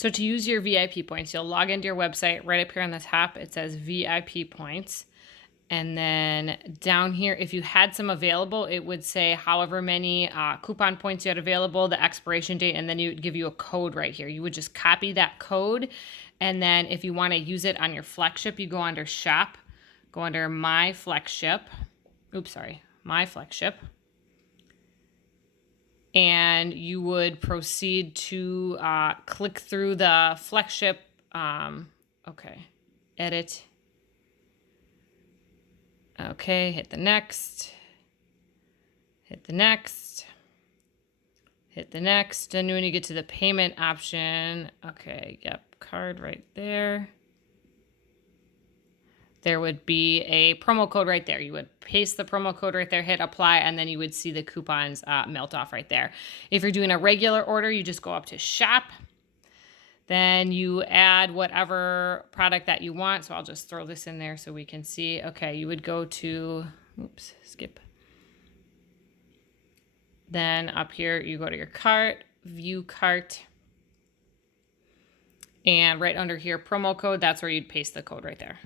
So to use your VIP points, you'll log into your website. Right up here on the top, it says VIP points. And then down here, if you had some available, it would say however many coupon points you had available, the expiration date, and then it would give you a code right here. You would just copy that code. And then if you want to use it on your FlexShip, you go under Shop, go under My FlexShip. Oops, sorry, My FlexShip. And you would proceed to click through the FlexShip. Okay, edit. Okay, hit the next. Hit the next. Hit the next. And when you get to the payment option, okay, yep, card right there. There would be a promo code right there. You would paste the promo code right there, hit apply, and then you would see the coupons melt off right there. If you're doing a regular order, you just go up to shop. Then you add whatever product that you want. So I'll just throw this in there so we can see. Okay, you would go to, oops, skip. Then up here, you go to your cart, view cart. And right under here, promo code, that's where you'd paste the code right there.